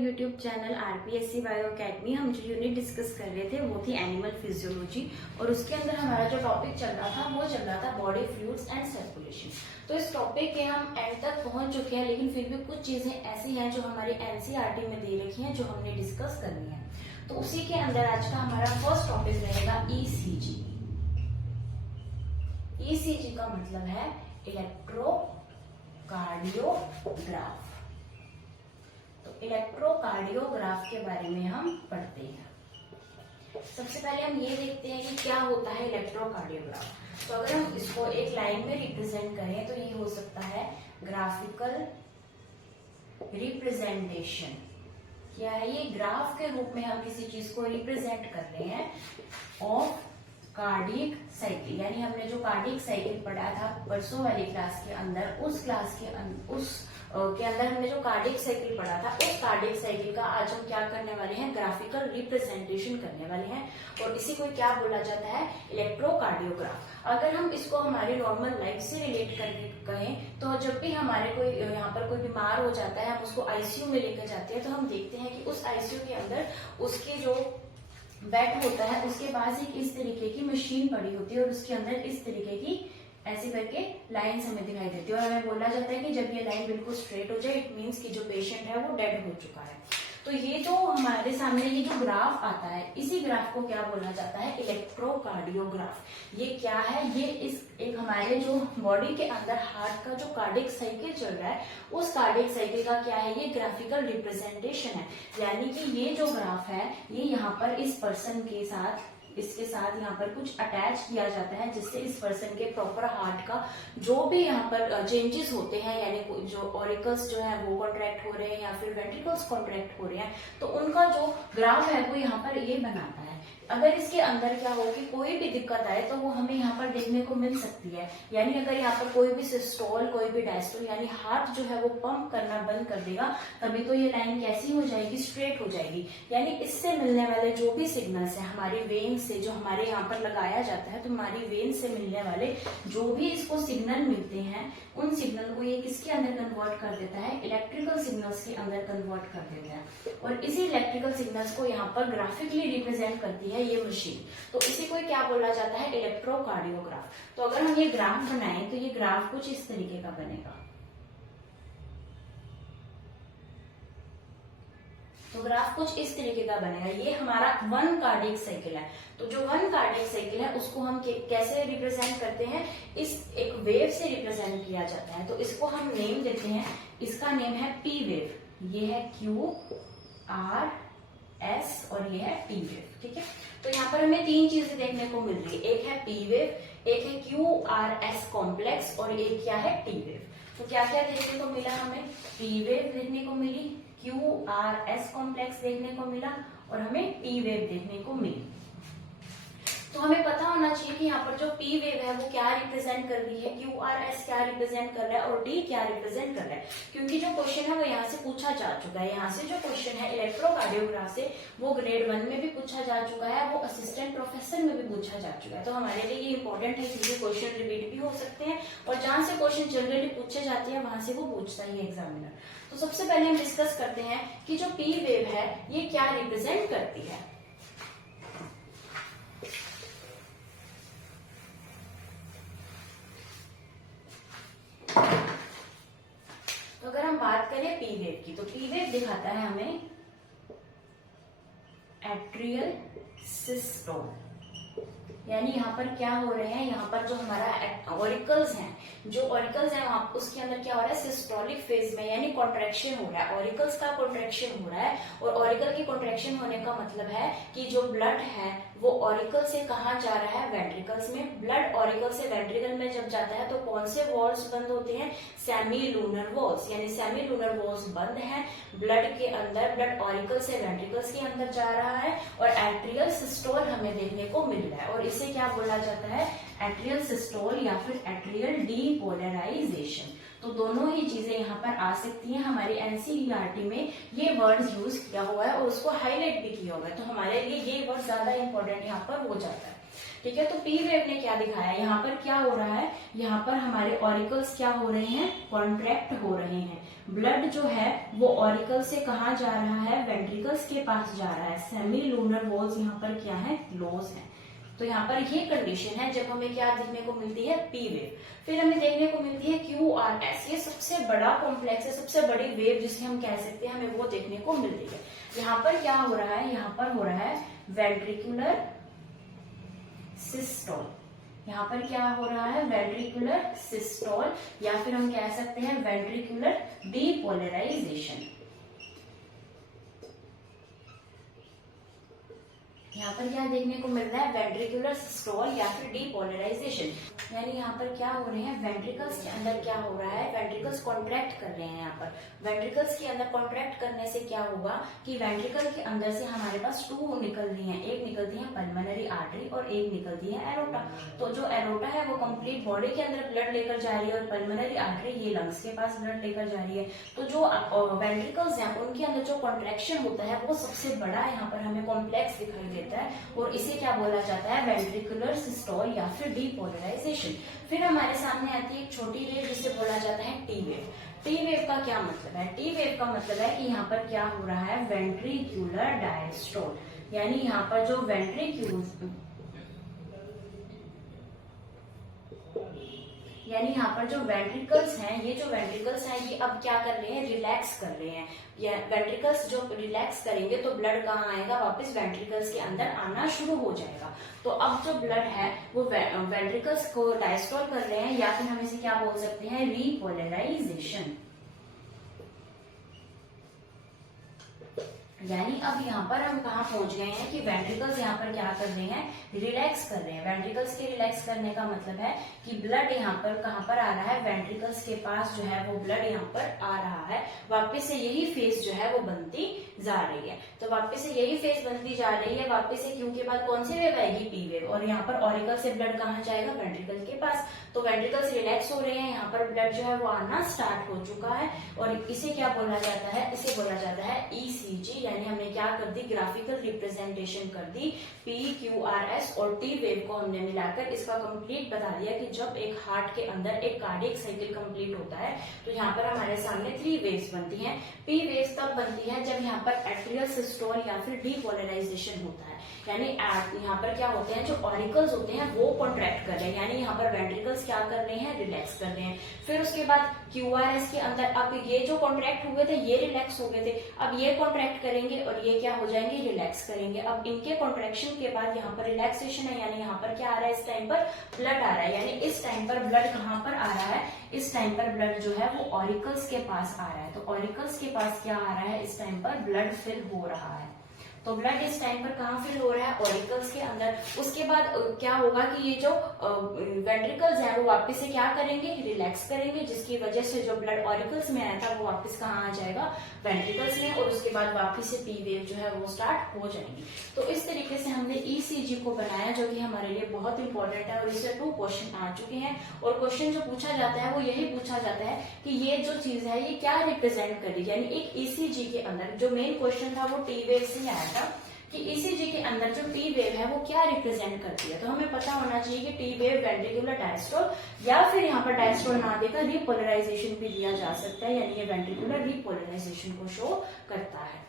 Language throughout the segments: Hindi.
YouTube channel RPSC bio academy. हम जो यूनिट डिस्कस कर रहे थे वो थी एनिमल फिजियोलॉजी, और उसके अंदर हमारा जो टॉपिक चल रहा था वो चल रहा था बॉडी फ्लूइड्स एंड सर्कुलेशन। तो इस टॉपिक के हम एंड तक पहुंच चुके हैं, लेकिन फिर भी कुछ चीजें ऐसी हैं जो हमारे एनसीईआरटी में दे रखी हैं जो हमने डिस्कस करनी है। तो उसी के अंदर आज का हमारा फर्स्ट टॉपिक रहेगा ईसीजी। ईसीजी का मतलब है इलेक्ट्रोकार्डियोग्राफ। तो इलेक्ट्रोकार्डियोग्राफ के बारे में हम पढ़ते हैं। सबसे पहले हम ये देखते हैं कि क्या होता है इलेक्ट्रोकार्डियोग्राफ। तो अगर हम इसको एक लाइन में रिप्रेजेंट करें तो ये हो सकता है ग्राफिकल रिप्रेजेंटेशन। क्या है ये? ग्राफ के रूप में हम किसी चीज को रिप्रेजेंट कर रहे हैं ऑफ कार्डियक साइकिल। यानी हमने जो कार्डियक साइकिल पढ़ा था परसों वाली क्लास के अंदर, उस क्लास के अंदर हमने जो कार्डियक साइकिल पढ़ा था, उस कार्डियक साइकिल का आज हम क्या करने वाले हैं? ग्राफिकल रिप्रेजेंटेशन करने वाले हैं, और इसी को क्या बोला जाता है? इलेक्ट्रोकार्डियोग्राफ। अगर हम इसको हमारी नॉर्मल लाइफ से रिलेट करके कहें तो जब भी हमारे कोई यहाँ पर कोई बीमार हो जाता है, हम उसको आईसीयू में लेकर जाते हैं, तो हम देखते हैं कि उस आईसीयू के अंदर उसकी जो बेड होता है उसके पास एक इस तरीके की मशीन पड़ी होती है, और उसके अंदर इस तरीके की ऐसे करके लाइन्स हमें दिखाई देती है, और हमें बोला जाता है कि जब ये लाइन बिल्कुल स्ट्रेट हो जाए इट मीन्स कि जो पेशेंट है वो डेड हो चुका है। तो ये जो हमारे सामने ये जो ग्राफ आता है, इसी ग्राफ को क्या बोला जाता है? इलेक्ट्रोकार्डियोग्राफ। ये क्या है? ये एक हमारे जो बॉडी के अंदर हार्ट का जो कार्डियक साइकिल चल रहा है, उस कार्डियक साइकिल का क्या है? ये ग्राफिकल रिप्रेजेंटेशन है। यानी कि ये जो ग्राफ है ये यहाँ पर इस पर्सन के साथ, इसके साथ यहाँ पर कुछ अटैच किया जाता है, जिससे इस पर्सन के प्रॉपर हार्ट का जो भी यहाँ पर चेंजेस होते हैं, यानी जो ऑरिकल्स जो है वो कॉन्ट्रैक्ट हो रहे हैं या फिर वेंट्रिकल्स कॉन्ट्रैक्ट हो रहे हैं, तो उनका जो ग्राफ है वो यहाँ पर ये बनाता है। अगर इसके अंदर क्या हो कि कोई भी दिक्कत आए तो वो हमें यहाँ पर देखने को मिल सकती है। यानी अगर यहाँ पर कोई भी सिस्टोल, कोई भी डायस्टोल, यानी हार्ट जो है वो पंप करना बंद कर देगा, तभी तो ये लाइन कैसी हो जाएगी? स्ट्रेट हो जाएगी। यानी इससे मिलने वाले जो भी सिग्नल्स है हमारी वेन से, जो हमारे यहाँ पर लगाया जाता है, तो हमारी वेन से मिलने वाले जो भी इसको सिग्नल मिलते हैं, उन सिग्नल को ये किसके अंदर कन्वर्ट कर देता है? इलेक्ट्रिकल सिग्नल्स के अंदर कन्वर्ट कर देता है, और इसी इलेक्ट्रिकल सिग्नल्स को यहाँ पर ग्राफिकली रिप्रेजेंट करती है ये मशीन। तो इसी को क्या बोला जाता है? इलेक्ट्रोकार्डियोग्राफ। तो अगर हम ये ग्राफ बनाएं तो ये ग्राफ कुछ इस तरीके का बनेगा। तो ग्राफ कुछ इस तरीके का बनेगा। ये हमारा वन कार्डियक साइकिल है। तो जो वन कार्डियक साइकिल है उसको हम कैसे रिप्रेजेंट करते हैं? इस एक वेव से रिप्रेजेंट किया जाता है। तो इसको हम नेम देते हैं, इसका नेम है पी वेव। ये है क्यू आर एस और ये है टी वेव। ठीक है, तो यहाँ पर हमें तीन चीजें देखने को मिल रही है। एक है पी वेव, एक है क्यू आर एस कॉम्प्लेक्स, और एक क्या है? T wave. तो क्या क्या देखने को मिला हमें? पी वेव देखने को मिली, क्यू आर एस कॉम्प्लेक्स देखने को मिला, और हमें टी वेव देखने को मिली। तो हमें पता होना चाहिए कि यहाँ पर जो पी वेव है वो क्या रिप्रेजेंट कर रही है, क्यू आर एस क्या रिप्रेजेंट कर रहा है, और टी क्या रिप्रेजेंट कर रहा है। क्योंकि जो क्वेश्चन है वो यहाँ से पूछा जा चुका है। यहाँ से जो क्वेश्चन है इलेक्ट्रोकार्डियोग्राफ से, वो ग्रेड 1 में भी पूछा जा चुका है, वो असिस्टेंट प्रोफेसर में भी पूछा जा चुका है। तो हमारे लिए ये इंपॉर्टेंट है क्योंकि क्वेश्चन रिपीट भी हो सकते हैं, और जहां से क्वेश्चन जनरली पूछे जाते हैं वहां से वो पूछता ही एग्जामिनर। तो सबसे पहले हम डिस्कस करते हैं कि जो पी वेव है ये क्या रिप्रेजेंट करती है। तो अगर हम बात करें पी वेव की, तो पी वेव दिखाता है हमें एट्रियल सिस्टोल। यानी यहाँ पर क्या हो रहे हैं? यहाँ पर जो हमारा ऑरिकल्स हैं, जो ऑरिकल्स हैं वहां उसके अंदर क्या हो रहा है? सिस्टोलिक फेज में, यानी कॉन्ट्रैक्शन हो रहा है। ऑरिकल्स का कॉन्ट्रैक्शन हो रहा है, और ऑरिकल की कॉन्ट्रैक्शन होने का मतलब है कि जो ब्लड है वो ऑरिकल से कहाँ जा रहा है? वेंट्रिकल्स में। ब्लड ऑरिकल से वेंट्रिकल में जब जाता है तो कौन से वॉल्स बंद होते हैं? Semi lunar walls. यानी सेमी लूनर वॉल्स बंद हैं ब्लड के अंदर। ब्लड ऑरिकल से वेंट्रिकल्स के अंदर जा रहा है, और एट्रियल सिस्टोल हमें देखने को मिल रहा है, और इसे क्या बोला जाता है? एट्रियल सिस्टोल या फिर एट्रियल डीपोलराइजेशन। तो दोनों ही चीजें यहाँ पर आ सकती हैं। हमारे एनसीईआरटी में ये वर्ड्स यूज किया हुआ है और उसको हाईलाइट भी किया हुआ है, तो हमारे लिए ये वर्ड ज्यादा इंपॉर्टेंट यहाँ पर हो जाता है। ठीक है, तो पी वेव ने क्या दिखाया, यहाँ पर क्या हो रहा है, यहाँ पर हमारे ऑरिकल्स क्या हो रहे हैं, कॉन्ट्रैक्ट हो रहे हैं। ब्लड जो है वो ऑरिकल से कहाँ जा रहा है, वेंट्रिकल्स के पास जा रहा है। सेमी लूनर वॉल्स यहाँ पर क्या है, क्लोज है। तो यहाँ पर ये कंडीशन है जब हमें क्या देखने को मिलती है, पी वेव। फिर हमें देखने को मिलती है क्यू आर एस, ये सबसे बड़ा कॉम्प्लेक्स है, सबसे बड़ी वेव जिसे हम कह सकते हैं, हमें वो देखने को मिलती है। यहाँ पर क्या हो रहा है, यहाँ पर हो रहा है वेंट्रिकुलर सिस्टोल। यहाँ पर क्या हो रहा है, वेंट्रिकुलर सिस्टोल, या फिर हम कह सकते हैं वेंट्रिकुलर डीपोलराइजेशन। यहाँ पर क्या देखने को मिल रहा है, वेंट्रिकुलर सिस्टोल या फिर डीपोलराइजेशन। यानी यहाँ पर क्या हो रहे हैं, वेंट्रिकल्स के अंदर क्या हो रहा है, वेंट्रिकल्स कॉन्ट्रैक्ट कर रहे हैं। यहाँ पर वेंट्रिकल्स के अंदर कॉन्ट्रैक्ट करने से क्या होगा कि वेंट्रिकल के अंदर से हमारे पास टू निकल रही है, एक निकलती है पल्मोनरी आर्टरी और एक निकलती है एरोटा। तो जो एरोटा है वो कंप्लीट बॉडी के अंदर ब्लड लेकर जा रही है और पल्मोनरी आर्टरी ये लंग्स के पास ब्लड लेकर जा रही है। तो जो वेंट्रिकल्स हैं उनके अंदर जो कॉन्ट्रैक्शन होता है वो सबसे बड़ा यहाँ पर हमें कॉम्प्लेक्स दिखाई देता है, और इसे क्या बोला जाता है, वेंट्रिकुलर सिस्टोल या फिर डीपोलराइजेशन। फिर हमारे सामने आती है एक छोटी वेव जिसे बोला जाता है टी वेव। टी वेव का क्या मतलब है, टी वेव का मतलब है कि यहाँ पर क्या हो रहा है, वेंट्रिकुलर डायस्टोल, यानी यहाँ पर जो यानी यहाँ पर जो वेंट्रिकल्स हैं, ये जो वेंट्रिकल्स हैं ये अब क्या कर रहे हैं, रिलैक्स कर रहे हैं। या वेंट्रिकल्स जो रिलैक्स करेंगे तो ब्लड कहाँ आएगा, वापस वेंट्रिकल्स के अंदर आना शुरू हो जाएगा। तो अब जो ब्लड है वो वेंट्रिकल्स को डायस्टोल कर रहे हैं, या फिर हम इसे क्या बोल सकते हैं, रीपोलराइजेशन। यानी अब यहाँ पर हम कहाँ पहुंच गए हैं कि वेंट्रिकल्स यहाँ पर क्या कर रहे हैं, रिलैक्स कर रहे हैं। वेंट्रिकल्स के रिलैक्स करने का मतलब है कि ब्लड यहाँ पर कहाँ पर आ रहा है, वेंट्रिकल्स के पास जो है वो ब्लड यहाँ पर आ रहा है। वापस से यही फेज जो है वो बनती जा रही है। तो वापस से यही फेज बनती जा रही है। वापस से क्यू के बाद कौन सी वेव आएगी, पी वेव। और यहाँ पर ऑरिकल से ब्लड कहाँ जाएगा, वेंट्रिकल के पास। तो वेंट्रिकल्स रिलैक्स हो रहे हैं, यहाँ पर ब्लड जो है वो आना स्टार्ट हो चुका है। और इसे क्या बोला जाता है, इसे बोला जाता है ईसीजी। यानी हमने क्या कर दी, ग्राफिकल रिप्रेजेंटेशन कर दी। पी क्यू आर एस और टी वेव को हमने मिलाकर इसका कंप्लीट बता दिया कि जब एक हार्ट के अंदर एक कार्डियक साइकिल कंप्लीट होता है तो यहाँ पर हमारे सामने 3 वेव्स बनती हैं। पी वेव्स तब बनती है जब यहाँ पर एट्रियल सिस्टोल या फिर डीपोलराइजेशन होता है। यानी यहाँ पर क्या होते हैं, जो ऑरिकल्स होते हैं वो कॉन्ट्रैक्ट कर रहे हैं, यानी यहाँ पर वेंट्रिकल्स क्या कर रहे हैं, रिलैक्स कर रहे हैं। फिर उसके बाद क्यूआरएस के अंदर अब ये जो कॉन्ट्रैक्ट हुए थे ये रिलैक्स हो गए थे, अब ये कॉन्ट्रैक्ट करेंगे और ये क्या हो जाएंगे, रिलैक्स करेंगे। अब इनके कॉन्ट्रैक्शन के बाद यहाँ पर रिलैक्सेशन है, यानी यहाँ पर क्या आ रहा है, इस टाइम पर ब्लड आ रहा है। यानी इस टाइम पर ब्लड कहाँ पर आ रहा है, इस टाइम पर ब्लड जो है वो ऑरिकल्स के पास आ रहा है। तो ऑरिकल्स के पास क्या आ रहा है, इस टाइम पर ब्लड फिल हो रहा है। तो ब्लड इस टाइम पर कहाँ फिल हो रहा है, ऑरिकल्स के अंदर। उसके बाद क्या होगा कि ये जो वेंट्रिकल्स हैं वो वापस से क्या करेंगे, रिलैक्स करेंगे, जिसकी वजह से जो ब्लड ऑरिकल्स में आया था वो वापस कहाँ आ जाएगा, वेंट्रिकल्स में। और उसके बाद वापस से पी वेव जो है वो स्टार्ट हो जाएगी। तो इस तरीके से हमने ईसीजी को बनाया, जो कि हमारे लिए बहुत इंपॉर्टेंट है। और इससे 2 क्वेश्चन आ चुके हैं। और क्वेश्चन जो पूछा जाता है वो यही पूछा जाता है कि ये जो चीज है ये क्या रिप्रेजेंट कर रही है। यानी एक ईसीजी के अंदर जो मेन क्वेश्चन था वो टी वेव से आया था कि ईसीजी के अंदर जो टी वेव है वो क्या रिप्रेजेंट करती है। तो हमें पता होना चाहिए कि टी वेव वेंट्रिकुलर डायस्टोल, या फिर यहाँ पर डायस्टोल ना देकर रीपोलराइजेशन भी दिया जा सकता है, यानी ये वेंट्रिकुलर रीपोलराइजेशन को शो करता है।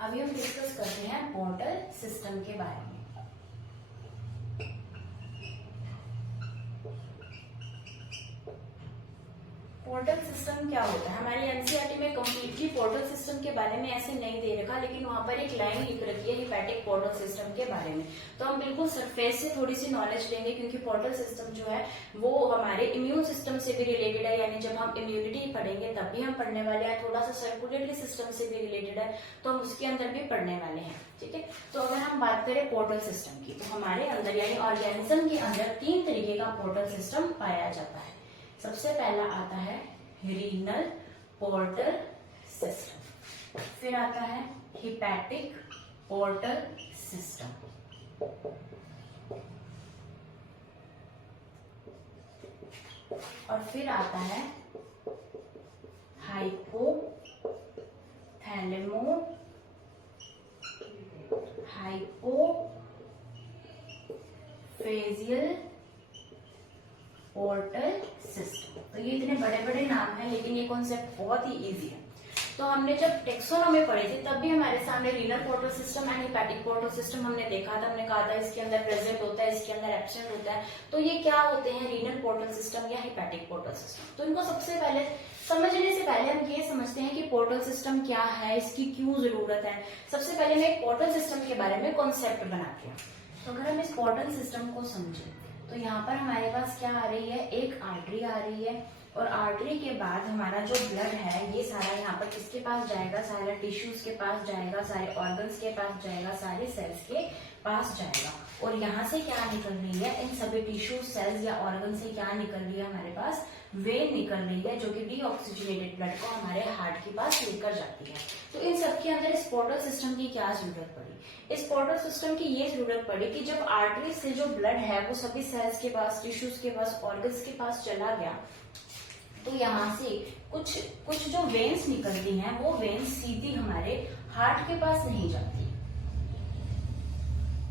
अभी हम डिस्कस करते हैं पोर्टल सिस्टम के बारे में। पोर्टल सिस्टम क्या होता है, हमारी एनसीईआरटी में कंप्लीटली पोर्टल सिस्टम के बारे में ऐसे नहीं दे रखा, लेकिन वहां पर एक लाइन लिख रखी है हिपैटिक पोर्टल सिस्टम के बारे में। तो हम बिल्कुल सरफेस से थोड़ी सी नॉलेज लेंगे, क्योंकि पोर्टल सिस्टम जो है वो हमारे इम्यून सिस्टम से भी रिलेटेड है। यानी जब हम इम्यूनिटी पढ़ेंगे तब भी हम पढ़ने वाले हैं। थोड़ा सा सर्कुलेटरी सिस्टम से भी रिलेटेड है, तो हम उसके अंदर भी पढ़ने वाले हैं। ठीक है, तो अगर हम बात करें पोर्टल सिस्टम की, तो हमारे अंदर यानी ऑर्गेनिज्म के अंदर 3 तरीके का पोर्टल सिस्टम पाया जाता है। सबसे पहला आता है रीनल पोर्टल सिस्टम, फिर आता है हिपैटिक पोर्टल सिस्टम, और फिर आता है हाइपोफेजियल पोर्टल सिस्टम। तो ये इतने बड़े बड़े नाम हैं, लेकिन ये कॉन्सेप्ट बहुत ही इजी है। तो हमने जब टेक्सोनॉमी पढ़ी थी तब भी हमारे सामने renal portal system and hepatic portal system हमने देखा था। हमने कहा था इसके अंदर प्रेजेंट होता है, इसके अंदर एब्सेंट होता है। तो ये क्या होते हैं, रीनल पोर्टल सिस्टम या हिपैटिक पोर्टल सिस्टम। तो इनको सबसे पहले समझने से पहले हम ये समझते हैं कि पोर्टल सिस्टम क्या है, इसकी क्यों जरूरत है। सबसे पहले मैं एक पोर्टल सिस्टम के बारे में कॉन्सेप्ट बनाती हूँ। तो अगर हम इस पोर्टल सिस्टम को समझें तो यहाँ पर हमारे पास क्या आ रही है, एक आर्टरी आ रही है, और आर्टरी के बाद हमारा जो ब्लड है ये सारा यहाँ पर किसके पास जाएगा, सारे टिश्यूज के पास जाएगा, सारे ऑर्गन्स के पास जाएगा, सारे सेल्स के पास जाएगा। और यहाँ से क्या निकल रही है, इन सभी टिश्यूज, सेल्स या ऑर्गन से क्या निकल रही है, हमारे पास वेन निकल रही है, जो कि डीऑक्सीजनेटेड ब्लड को हमारे हार्ट के पास लेकर जाती है। तो इन सबके अंदर इस पोर्टल सिस्टम की क्या जरूरत पड़ी, इस पोर्टल सिस्टम की ये जरूरत पड़ी कि जब आर्टरी से जो ब्लड है वो सभी सेल्स के पास, टिश्यूज के पास, ऑर्गन्स के पास चला गया, तो यहाँ से कुछ जो वेन्स निकलती हैं वो वेन्स सीधी हमारे हार्ट के पास नहीं जाती,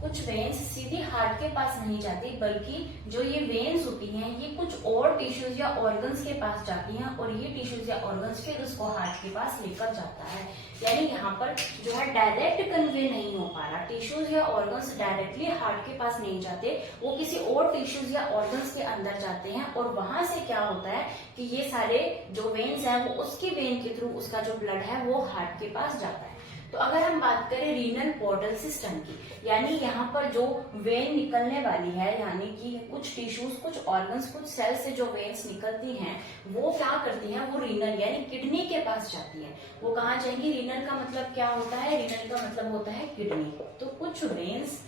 कुछ वेन्स सीधी हार्ट के पास नहीं जाती, बल्कि जो ये वेन्स होती हैं ये कुछ और टिश्यूज या ऑर्गन्स के पास जाती हैं, और ये टिश्यूज या ऑर्गन्स फिर उसको हार्ट के पास लेकर जाता है। यानी यहाँ पर जो है डायरेक्ट कन्वे नहीं हो पा रहा, टिश्यूज या ऑर्गन्स डायरेक्टली हार्ट के पास नहीं जाते, वो किसी और टिश्यूज या ऑर्गन्स के अंदर जाते हैं, और वहां से क्या होता है कि ये सारे जो वेन्स हैं वो उसकी वेन के थ्रू उसका जो ब्लड है वो हार्ट के पास जाता है। तो अगर हम बात करें रीनल पोर्टल सिस्टम की, यानी यहाँ पर जो वेन निकलने वाली है, यानी कि कुछ टिश्यूज, कुछ ऑर्गन्स, कुछ सेल से जो वेन्स निकलती हैं वो क्या करती हैं, वो रीनल यानी किडनी के पास जाती है। वो कहाँ जाएंगी, रीनल का मतलब क्या होता है, रीनल का मतलब होता है किडनी। तो कुछ वेन्स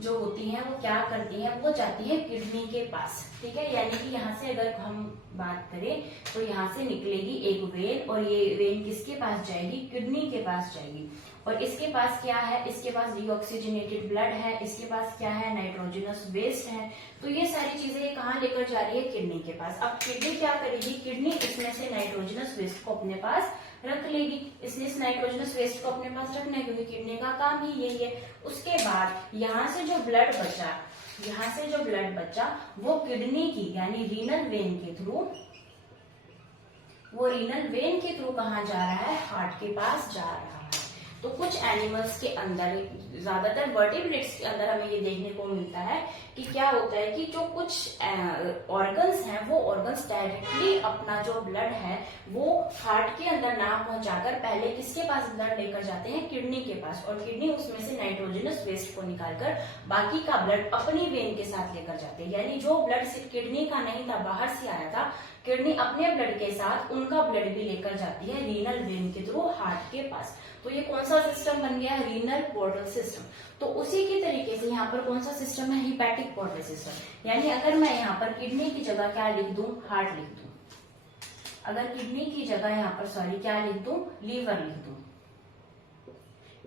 जो होती हैं वो क्या करती हैं, वो जाती है किडनी के पास, ठीक है। यानी कि यहाँ से अगर हम बात करें तो यहाँ से निकलेगी एक वेन, और ये वेन किसके पास जाएगी, किडनी के पास जाएगी। और इसके पास क्या है, इसके पास डीऑक्सीजनेटेड ब्लड है, इसके पास क्या है, नाइट्रोजनस वेस्ट है। तो ये सारी चीजें ये कहाँ लेकर जा रही है, किडनी के पास। अब किडनी क्या करेगी, किडनी इसमें से नाइट्रोजनस वेस्ट को अपने पास रख लेगी, इसलिए इस नाइट्रोजनस वेस्ट को अपने पास रखना है, क्योंकि किडनी का काम ही यही है। उसके बाद यहाँ से जो ब्लड बचा, यहाँ से जो ब्लड बचा वो किडनी की यानी रीनल वेन के थ्रू, वो रीनल वेन के थ्रू कहाँ जा रहा है, हार्ट के पास जा रहा है। तो कुछ एनिमल्स के अंदर, ज्यादातर वर्टिब्रेट्स के अंदर हमें ये देखने को मिलता है कि क्या होता है कि जो कुछ ऑर्गन्स हैं वो ऑर्गन्स डायरेक्टली अपना जो ब्लड है वो हार्ट के अंदर ना पहुंचाकर पहले किसके पास ब्लड लेकर जाते हैं, किडनी के पास, और किडनी उसमें से नाइट्रोजनस वेस्ट को निकालकर बाकी का ब्लड अपनी वेन के साथ लेकर जाते हैं। यानी जो ब्लड सिर्फ किडनी का नहीं था, बाहर से आया था, किडनी अपने ब्लड के साथ उनका ब्लड भी लेकर जाती है रीनल वेन के थ्रू हार्ट के पास। तो ये कौन सा सिस्टम बन गया, रीनल पोर्टल सिस्टम। तो उसी की तरीके से यहाँ पर कौन सा सिस्टम है, हिपैटिक पोर्टल सिस्टम। यानी अगर मैं यहाँ पर किडनी की जगह क्या लिख दूं, हार्ट लिख दूं, अगर किडनी की जगह यहाँ पर क्या लिख दूं, लीवर लिख दूं,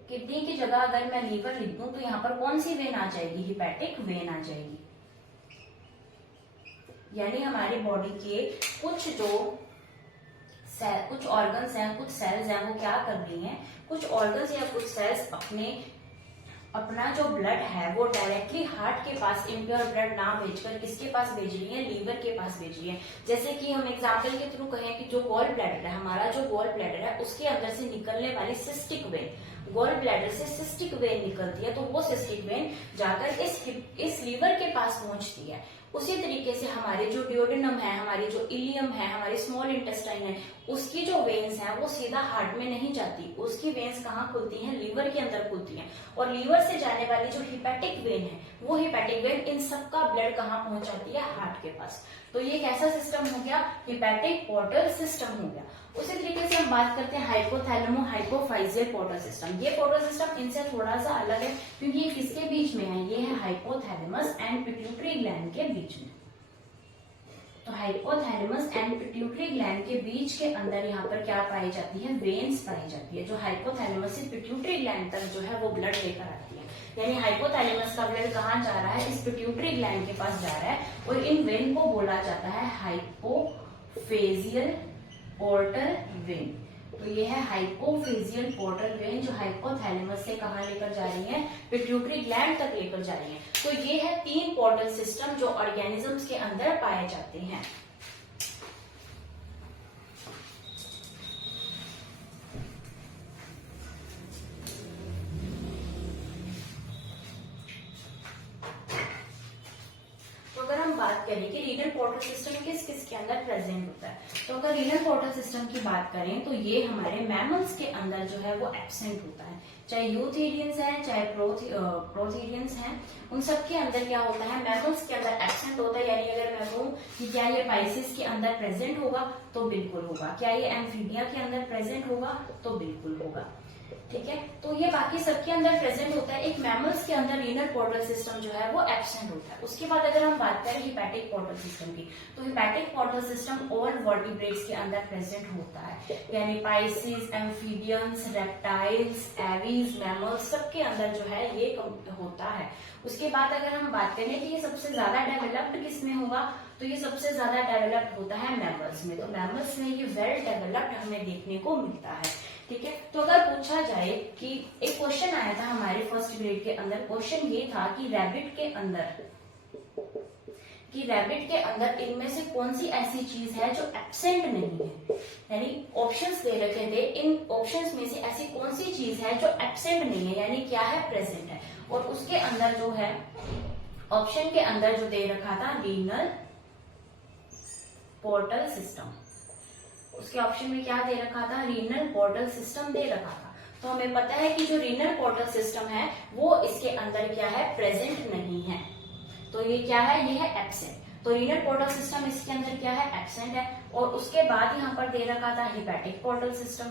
किडनी की जगह अगर मैं लीवर लिख दूं तो यहाँ पर कौन सी वेन आ जाएगी, हिपैटिक वेन आ जाएगी। यानी हमारी बॉडी के कुछ ऑर्गन्स हैं, कुछ सेल्स हैं, वो क्या कर रही हैं, कुछ ऑर्गन्स या कुछ सेल्स अपना जो ब्लड है वो डायरेक्टली हार्ट के पास इम्प्योर ब्लड ना भेजकर किसके पास भेज रही है, लीवर के पास भेज रही है। जैसे कि हम एग्जांपल के थ्रू कहें कि जो गॉल ब्लैडर है, हमारा जो गॉल ब्लैडर है उसके अंदर से निकलने वाली सिस्टिक वेन, गॉल ब्लैडर से सिस्टिक वेन निकलती है, तो वो सिस्टिक वेन जाकर इस लीवर के पास पहुंचती है। उसी तरीके से हमारे जो डियोडेनम है, हमारी जो इलियम है, हमारी स्मॉल इंटेस्टाइन है, उसकी जो वेन्स हैं वो सीधा हार्ट में नहीं जाती, उसकी वेन्स कहाँ खुलती हैं, लीवर के अंदर खुलती हैं। और लीवर से जाने वाली जो हिपैटिक वेन है, वो हिपैटिक वेन इन सबका ब्लड कहाँ पहुंचाती है, हार्ट के पास। तो ये कैसा सिस्टम हो गया, हिपैटिक पोर्टल सिस्टम हो गया। उसी तरीके से हम बात करते हैं हाइपोथैलेमो हाइपोफाइजियल पोर्टल सिस्टम। ये पोर्टल सिस्टम इनसे थोड़ा सा अलग है, क्योंकि ये किसके बीच में है, ये है हाइपोथैलेमस एंड पिट्यूटरी ग्लैंड के बीच में। तो हाइपोथैलेमस एंड पिट्यूटरी ग्लैंड के बीच के अंदर यहाँ पर क्या पाई जाती है, वेन्स पाई जाती है, जो हाइपोथैलेमस से पिट्यूटरी ग्लैंड तक जो है वो ब्लड लेकर आती है। यानी हाइपोथैलेमस का ब्लड कहाँ जा रहा है, इस पिट्यूटरी ग्लैंड के पास जा रहा है, और इन वेन को बोला जाता है हाइपोफेजियल पोर्टल वेन। तो ये है हाइपोफेजियल पोर्टल वेन, जो हाइपोथैलेमस से कहाँ लेकर जा रही है, पिट्यूटरी ग्लैंड तक लेकर जा रही है। तो ये है 3 पोर्टल सिस्टम जो ऑर्गेनिजम्स के अंदर पाए जाते हैं। बात करें कि रीनल पोर्टल सिस्टम किस किस के अंदर प्रेजेंट होता है, तो अगर रीनल पोर्टल सिस्टम की बात करें तो ये हमारे मैमल्स के अंदर जो है वो एब्सेंट होता है, चाहे यूथेरियंस हैं चाहे प्रोथेरियंस हैं, उन सब के अंदर क्या होता है, मैमल्स के अंदर एब्सेंट होता है। यानी अगर मैं कहूँ कि क्या ये पाइसेस के अंदर प्रेजेंट होगा तो बिल्कुल होगा, क्या ये एम्फीबिया के अंदर प्रेजेंट होगा तो बिल्कुल होगा। ठीक है, तो ये बाकी सबके अंदर प्रेजेंट होता है, एक मैमल्स के अंदर रीनल पोर्टल सिस्टम जो है वो एब्सेंट होता है। उसके बाद अगर हम बात करें हिपैटिक पोर्टल सिस्टम की, तो hepatic portal system all vertebrates के अंदर प्रेजेंट होता है, यानी Pisces, amphibians, reptiles, aves, mammals सबके अंदर जो है ये होता है। उसके बाद अगर हम बात करें कि ये सबसे ज्यादा डेवलप्ड किसमें होगा, तो ये सबसे ज्यादा डेवलप्ड होता है मैमल्स में। तो मैमल्स में ये वेल डेवलप्ड हमें देखने को मिलता है। ठीक है, तो अगर पूछा जाए कि एक क्वेश्चन आया था हमारे फर्स्ट ग्रेड के अंदर, क्वेश्चन ये था कि रैबिट के अंदर इनमें से कौन सी ऐसी चीज है जो एब्सेंट नहीं है, यानी ऑप्शंस दे रखे थे, इन ऑप्शंस में से ऐसी कौन सी चीज है जो एब्सेंट नहीं है, यानी क्या है, प्रेजेंट है। और उसके अंदर जो है ऑप्शन के अंदर जो दे रखा था रीनल पोर्टल सिस्टम, उसके ऑप्शन में क्या दे रखा था, रीनल पोर्टल सिस्टम दे रखा था। तो हमें पता है कि जो रीनल पोर्टल सिस्टम है वो इसके अंदर क्या है, प्रेजेंट नहीं है, तो ये क्या है, ये है एब्सेंट। तो रीनल पोर्टल सिस्टम इसके अंदर क्या है, एब्सेंट है। और उसके बाद यहाँ पर दे रखा था हिपैटिक पोर्टल सिस्टम,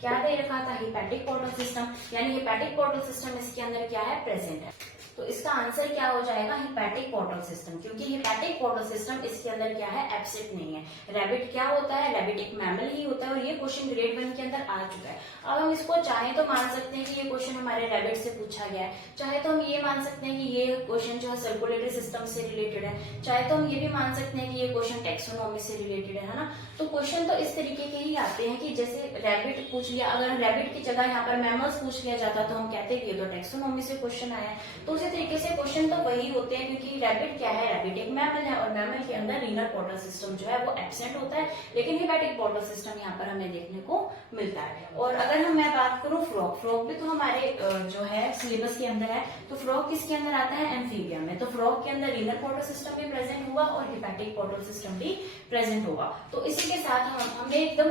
क्या दे रखा था, हिपैटिक पोर्टल सिस्टम, यानी हिपैटिक पोर्टल सिस्टम इसके अंदर क्या है, प्रेजेंट है। तो इसका आंसर क्या हो जाएगा, हिपैटिक पोर्टल सिस्टम, क्योंकि हिपैटिक पोर्टल सिस्टम इसके अंदर क्या है, एब्सेंट नहीं है। रैबिट क्या होता है, रैबिट एक मैमल ही होता है, और ये क्वेश्चन ग्रेड 1 के अंदर आ चुका है। अब हम इसको चाहे तो मान सकते हैं कि ये क्वेश्चन हमारे रैबिट से पूछा गया है, चाहे तो हम ये मान सकते हैं कि ये क्वेश्चन जो है सर्कुलेटरी सिस्टम से रिलेटेड है, चाहे तो हम ये भी मान सकते हैं कि ये क्वेश्चन टेक्सोनॉमी से रिलेटेड है ना। तो क्वेश्चन तो इस तरीके के ही आते हैं कि जैसे रैबिट पूछ लिया, अगर रैबिट की जगह यहाँ पर मैमल्स पूछ लिया जाता तो हम कहते हैं कि ये तो टेक्सोनॉमी से क्वेश्चन आया है। तो उसी तरीके से क्वेश्चन तो वही होते हैं, क्योंकि रैबिट क्या है, रैबिट एक मैमल है, और मैमल के अंदर रीनल पोर्टल सिस्टम जो है वो एब्सेंट होता है, लेकिन हिपैटिक पोर्टल सिस्टम यहाँ पर हमें देखने को मिलता है। और अगर मैं बात करूँ फ्रॉग भी तो हमारे जो है सिलेबस के अंदर है, तो फ्रॉग किसके अंदर आता है, एम्फीबिया में। तो फ्रॉग के अंदर रीनल पोर्टल सिस्टम भी प्रेजेंट होगा और हिपैटिक पोर्टल सिस्टम भी प्रेजेंट होगा। तो इसी के साथ हमने एकदम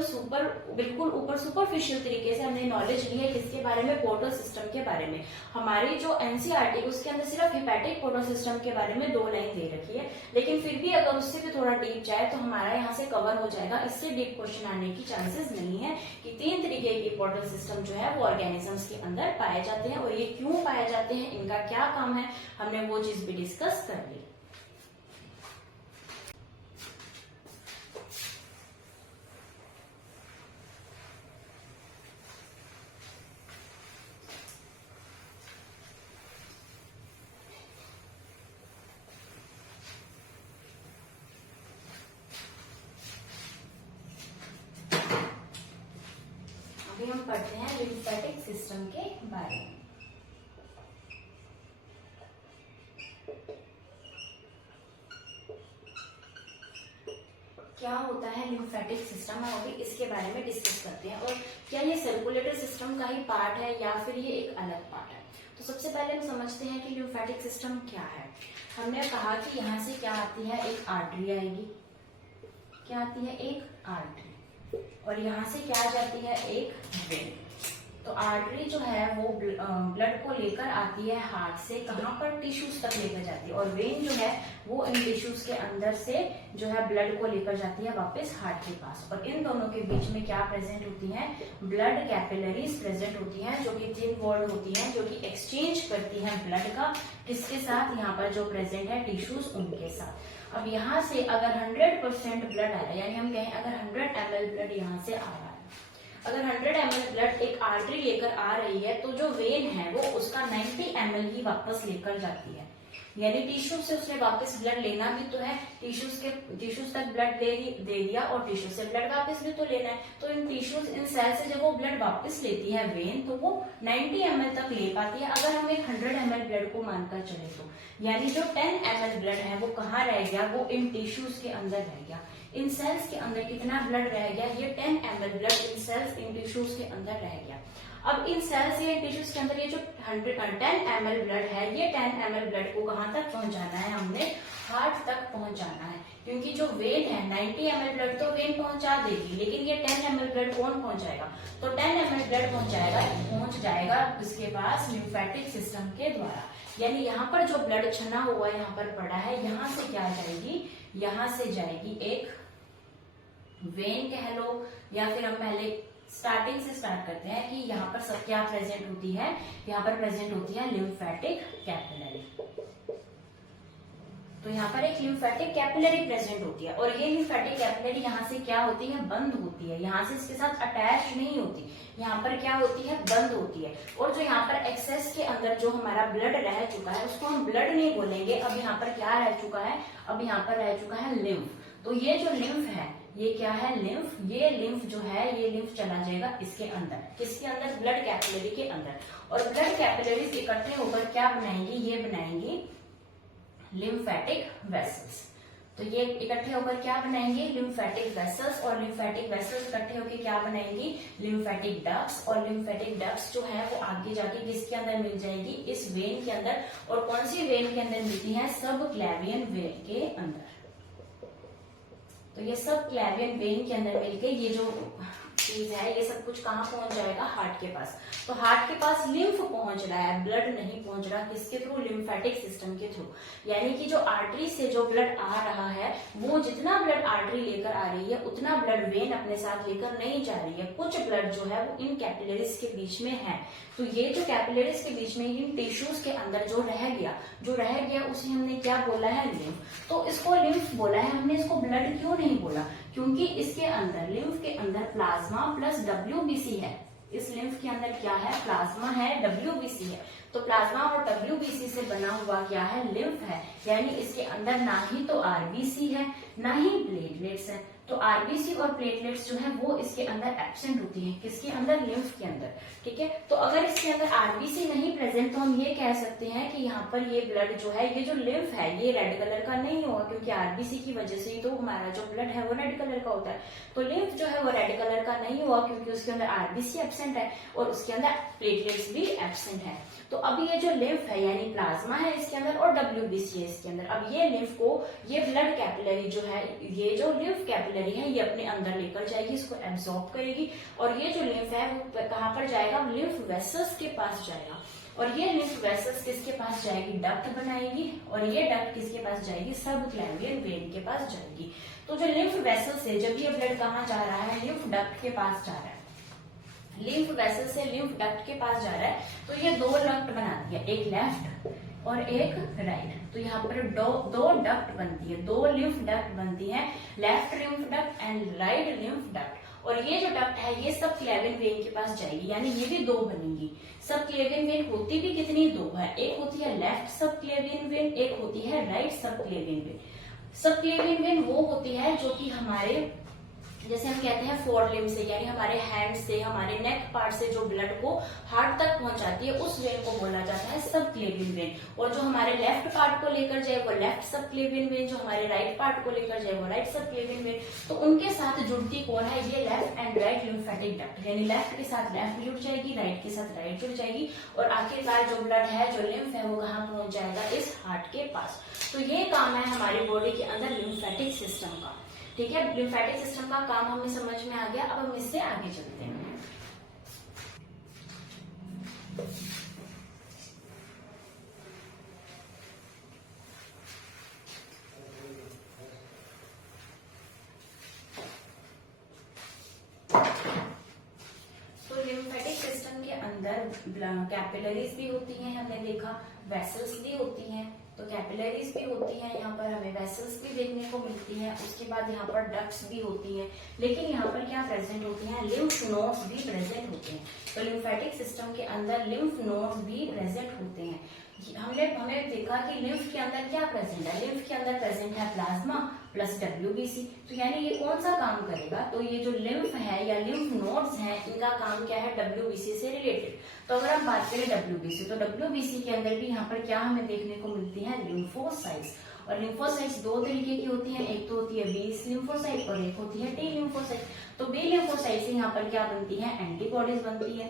बिल्कुल ऊपर सुपरफिशियल तरीके से हमने नॉलेज ली है किसके बारे में, पोर्टल सिस्टम के बारे में। हमारी जो एनसीईआरटी उसके अंदर सिर्फ हिपैटिक पोर्टल सिस्टम के बारे में 2 लाइन दे रखी है, लेकिन फिर भी अगर उससे भी थोड़ा डीप जाए तो हमारा यहाँ से कवर हो जाएगा। इससे डीप क्वेश्चन आने की चांसेस नहीं है कि 3 तरीके के पोर्टल सिस्टम जो है वो ऑर्गेनिजम्स के अंदर पाए जाते हैं, और ये क्यों पाए जाते हैं, इनका क्या काम है, हमने वो चीज भी डिस्कस कर ली। हम पढ़ते हैं लिम्फेटिक सिस्टम के बारे में। क्या होता है लिम्फेटिक सिस्टम, हम अभी इसके बारे में डिस्कस करते हैं, और क्या ये सर्कुलेटरी सिस्टम का ही पार्ट है या फिर ये एक अलग पार्ट है। तो सबसे पहले हम समझते हैं कि लिम्फेटिक सिस्टम क्या है। हमने कहा कि यहाँ से क्या आती है, एक आर्टरी आएगी, क्या आती है, एक आर्टरी, और यहाँ से क्या आ जाती है, एक वेन। तो आर्टरी जो है वो ब्लड को लेकर आती है हार्ट से, कहाँ पर, टिश्यूज तक लेकर जाती है, और वेन जो है वो इन टिश्यूज के अंदर से जो है ब्लड को लेकर जाती है वापस हार्ट के पास। और इन दोनों के बीच में क्या प्रेजेंट होती है, ब्लड कैपिलरीज प्रेजेंट होती हैं, जो कि थिन वॉल्ड होती हैं, जो कि एक्सचेंज करती हैं ब्लड का, किसके साथ, यहाँ पर जो प्रेजेंट है टिश्यूज उनके साथ। अब यहाँ से अगर 100% ब्लड आ रहा है, यानी हम कहें अगर 100 ml ब्लड यहाँ से आ रहा है, अगर 100 ml ब्लड एक आर्टरी लेकर आ रही है, तो जो वेन है वो उसका 90 ml ही वापस लेकर जाती है। यानी टिश्यू से उसने वापस ब्लड लेना भी तो है, टिश्यूज तक ब्लड दे दिया और टिश्यू से ब्लड वापस भी तो लेना है। तो इन टिश्यूज, इन सेल से जब वो ब्लड वापस लेती है वेन, तो वो 90 ml तक ले पाती है। अगर हम एक 100 ml ब्लड को मानकर चले तो यानी जो 10 ml ब्लड है वो कहाँ रह गया, वो इन टिश्यूज के अंदर रह गया। इन सेल्स के अंदर कितना ब्लड रह गया, ये 10 ml blood in cells, in tissues के अंदर रह गया। अब इन सेल्स या टिश्यूज के अंदर ये जो 10 ml ब्लड है, ये 10 ml ब्लड को कहाँ तक पहुंचाना है, हमने हार्ट तक पहुंचाना है। क्योंकि जो वेन है 90 ml ब्लड तो वेन पहुंचा देगी, लेकिन ये 10 ml ब्लड कौन पहुंचाएगा, तो 10 ml ब्लड पहुंच जाएगा उसके पास लिम्फेटिक सिस्टम के द्वारा। यानी यहाँ पर जो ब्लड छना हुआ यहाँ पर पड़ा है, यहाँ से क्या जाएगी, यहाँ से जाएगी एक वेन कह लो, या फिर हम पहले स्टार्टिंग से स्टार्ट करते हैं कि यहाँ पर सब क्या प्रेजेंट होती है, यहाँ पर प्रेजेंट होती है लिम्फेटिक कैपिलरी। तो यहाँ पर एक लिम्फेटिक कैपिलरी प्रेजेंट होती है, और ये लिम्फेटिक कैपिलरी यहाँ से क्या होती है, बंद होती है, यहाँ से इसके साथ अटैच नहीं होती, यहाँ पर क्या होती है, बंद होती है। और जो यहाँ पर एक्सेस के अंदर जो हमारा ब्लड रह चुका है उसको हम ब्लड नहीं बोलेंगे, अब यहाँ पर क्या रह चुका है, अब यहाँ पर रह चुका है लिम्फ। तो ये जो लिम्फ है, ये क्या है, लिम्फ। ये लिम्फ जो है, ये लिम्फ चला जाएगा इसके अंदर, किसके अंदर, ब्लड कैपिलरी के अंदर। और ब्लड कैपिलरीज इकट्ठे होकर क्या बनाएंगी, ये बनाएंगी लिम्फेटिक वेसल्स। तो ये इकट्ठे होकर क्या बनाएंगे, लिम्फेटिक वेसल्स, और लिम्फेटिक वेसल्स इकट्ठे होकर क्या बनाएंगी, लिम्फेटिक डक्ट्स। और लिम्फेटिक डक्ट्स जो है वो आगे जाके किसके अंदर मिल जाएगी, इस वेन के अंदर। और कौन सी वेन के अंदर मिलती है, सब क्लेवियन वेन के अंदर। तो ये सब क्लेवियन वेन के अंदर मिलके ये जो चीज है, ये सब कुछ कहाँ पहुंच जाएगा, हार्ट के पास। तो हार्ट के पास लिम्फ पहुंच रहा है, ब्लड नहीं पहुंच रहा, किसके थ्रू, लिम्फेटिक सिस्टम के थ्रू। यानी कि जो आर्टरी से जो ब्लड आ रहा है, वो जितना ब्लड आर्टरी लेकर आ रही है उतना ब्लड वेन अपने साथ लेकर नहीं जा रही है। कुछ ब्लड जो है वो इन कैपिलरीज के बीच में है। तो ये जो कैपिलरीज के बीच में इन टिश्यूज के अंदर जो रह गया उसे हमने क्या बोला है, लिम्फ। तो इसको लिम्फ बोला है हमने, इसको ब्लड क्यों नहीं बोला, क्योंकि इसके अंदर, लिम्फ के अंदर प्लाज्मा प्लस WBC है। इस लिम्फ के अंदर क्या है, प्लाज्मा है, WBC है। तो प्लाज्मा और WBC से बना हुआ क्या है, लिम्फ है। यानी इसके अंदर ना ही तो RBC है, ना ही प्लेटलेट्स है। तो RBC और प्लेटलेट्स जो है वो इसके अंदर एब्सेंट होती है, किसके अंदर, लिम्फ के अंदर। ठीक है, तो अगर इसके अंदर RBC नहीं प्रेजेंट, तो हम ये कह सकते हैं कि यहाँ पर ये ब्लड जो है, ये जो लिम्फ है, ये रेड कलर का नहीं होगा, क्योंकि RBC की वजह से ही तो हमारा जो ब्लड है वो रेड कलर का होता है। तो लिम्फ जो है वो रेड कलर का नहीं हुआ, क्योंकि उसके अंदर RBC एब्सेंट है और उसके अंदर प्लेटलेट्स भी एब्सेंट है। तो अब ये जो लिम्फ है, यानी प्लाज्मा है इसके अंदर और WBC है इसके अंदर। अब ये लिम्फ को, ये ब्लड कैपिलरी जो है, ये जो लिम्फ कैपिलरी है, ये अपने अंदर लेकर जाएगी, इसको एब्सॉर्ब करेगी। और ये जो लिम्फ है वो कहाँ पर जाएगा, लिम्फ वेसल्स के पास जाएगा। और ये लिम्फ वेसल्स किसके पास जाएगी, डक्ट बनाएगी। और ये डक्ट किसके पास जाएगी, सब क्लेवियन वेन के पास जाएगी। तो जो लिम्फ वेसल्स है, जब ये ब्लड कहाँ जा रहा है, लिम्फ डक्ट के पास जा रहा है, लिम्फ वेसल से लिम्फ डक्ट के पास जा रहा है, तो ये दो डक्ट बनाती है, एक लेफ्ट और एक राइट। तो यहाँ पर दो डक्ट बनती है, दो लिम्फ डक्ट बनती है, left lymph duct and right lymph duct. और ये जो डक्ट है ये सब क्लेवियन वेन के पास जाएगी, यानी ये भी दो बनेंगी। सब क्लेवियन वेन होती भी कितनी, दो है। एक होती है लेफ्ट सब क्लेवियन वेन, एक होती है राइट सब क्लेवियन वेन। सब क्लेवियन वेन वो होती है जो कि हमारे, जैसे हम कहते हैं फोर लिम्ब से, यानी हमारे हैंड से, हमारे नेक पार्ट से जो ब्लड को हार्ट तक पहुंचाती है, उस वेन को बोला जाता है सब क्लेवियन वेन। और जो हमारे लेफ्ट पार्ट को लेकर जाए वो लेफ्ट सब क्लेवियन वेन, जो हमारे राइट पार्ट को लेकर जाए वो राइट सब क्लेवियन वेन। तो उनके साथ जुड़ती कौन है, ये left and right lymphatic duct, यानी लेफ्ट के साथ लेफ्ट जुड़ जाएगी, राइट के साथ राइट जुड़ जाएगी। और आखिरकार जो ब्लड है, जो लिम्फ है, वो कहाँ पहुंच जाएगा, इस हार्ट के पास। तो ये काम है हमारी बॉडी के अंदर लिम्फेटिक सिस्टम का। ठीक है, लिम्फेटिक सिस्टम का काम हमें समझ में आ गया। अब हम इससे आगे चलते हैं। तो लिम्फेटिक सिस्टम के अंदर कैपिलरीज भी होती हैं, हमने देखा वेसल्स भी होती हैं, तो कैपिलरीज भी होती हैं, यहाँ पर हमें वेसल्स भी देखने को मिलती हैं। उसके बाद यहाँ पर डक्ट्स भी होती हैं, लेकिन यहाँ पर क्या प्रेजेंट होती हैं, लिम्फ नोड्स भी प्रेजेंट होते हैं। तो लिम्फेटिक सिस्टम के अंदर लिम्फ नोड्स भी प्रेजेंट होते हैं। हमें देखा कि लिम्फ के अंदर क्या प्रेजेंट है, लिम्फ के अंदर प्रेजेंट है प्लाज्मा प्लस डब्ल्यूबीसी। तो यानी ये कौन सा काम करेगा, तो ये जो लिम्फ है या लिम्फ नोड्स हैं, इनका काम क्या है, डब्ल्यूबीसी से रिलेटेड। तो अगर हम बात करें डब्ल्यूबीसी, तो डब्ल्यूबीसी के अंदर भी यहाँ पर क्या हमें देखने को मिलती है, लिम्फोसाइट्स। और लिम्फोसाइट्स दो तरीके की होती हैं, एक तो होती है बी लिम्फोसाइट और एक होती है टी लिम्फोसाइट। तो बी लिम्फोसाइट से यहाँ पर क्या बनती है, एंटीबॉडीज बनती है।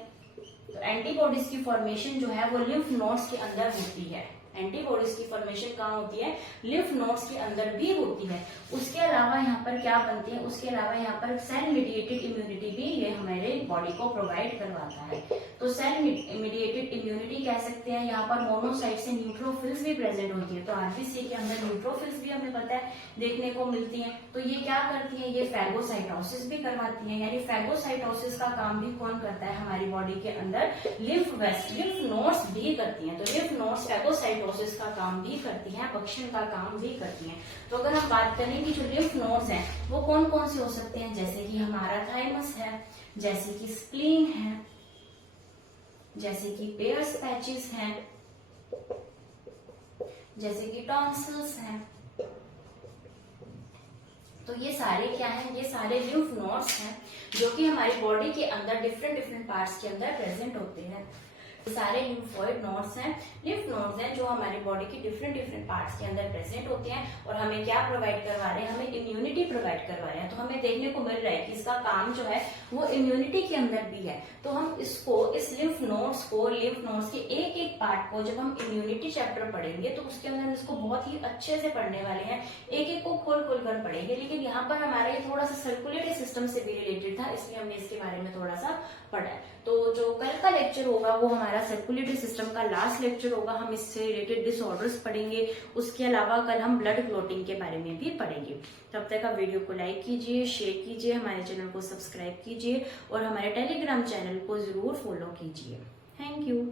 तो एंटीबॉडीज की फॉर्मेशन जो है वो लिम्फ नोड्स के अंदर होती है। एंटीबॉडीज की फॉर्मेशन कहाँ होती है, लिम्फ नोड्स के अंदर भी होती है। उसके अलावा यहाँ पर क्या बनती है, उसके अलावा यहाँ पर सेल मीडिएटेड इम्यूनिटी भी ये हमारे बॉडी को प्रोवाइड करवाता है। तो सेल मीडिएटेड इम्यूनिटी कह सकते हैं, यहाँ पर मोनोसाइट से न्यूट्रोफिल्स भी प्रेजेंट होती है। तो आरबीसी के अंदर न्यूट्रोफिल्स भी हमें पता है देखने को मिलती हैं। तो ये क्या करती हैं, ये फैगोसाइटोसिस भी करवाती हैं। यानी फैगोसाइटोसिस का काम भी कौन करता है हमारी बॉडी के अंदर, लिम्फ नोड्स भी करती हैं। तो लिम्फ नोड्स फैगोसाइटोसिस का काम भी करती हैं, भक्षण का काम भी करती हैं। तो अगर हम बात करें कि जो लिम्फ नोड्स हैं वो कौन कौन से हो सकते हैं, जैसे कि हमारा थाइमस है, जैसे कि स्प्लीन है, जैसे कि पेयर्स पैचेस हैं, जैसे कि टॉन्सिल्स हैं। तो ये सारे क्या हैं, ये सारे लिम्फ नोड्स हैं जो कि हमारी बॉडी के अंदर डिफरेंट पार्ट्स के अंदर प्रेजेंट होते हैं। सारे लिम्फोइड नोड्स हैं, लिम्फ नोड्स हैं जो हमारी बॉडी के डिफरेंट पार्ट्स के अंदर प्रेजेंट होते हैं। और हमें क्या प्रोवाइड करवा रहे हैं, हमें इम्यूनिटी प्रोवाइड करवा रहे हैं। तो हमें देखने को मिल रहा है कि इसका काम जो है वो इम्यूनिटी के अंदर भी है। तो हम इसको, इस लिम्फ नोड्स के एक एक पार्ट को जब हम इम्यूनिटी चैप्टर पढ़ेंगे तो उसके अंदर हम इसको बहुत ही अच्छे से पढ़ने वाले हैं, एक एक को खोल कर पढ़ेंगे। लेकिन यहाँ पर हमारा ये थोड़ा सा सर्कुलेटरी सिस्टम से भी रिलेटेड था, इसलिए हमने इसके बारे में थोड़ा सा पढ़ा है। तो जो कल का लेक्चर होगा वो हमारा सर्कुलेटरी सिस्टम का लास्ट लेक्चर होगा। हम इससे रिलेटेड डिसऑर्डर्स पढ़ेंगे, उसके अलावा कल हम ब्लड क्लॉटिंग के बारे में भी पढ़ेंगे। तब तक आप वीडियो को लाइक कीजिए, शेयर कीजिए, हमारे चैनल को सब्सक्राइब कीजिए और हमारे टेलीग्राम चैनल को जरूर फॉलो कीजिए। Thank you.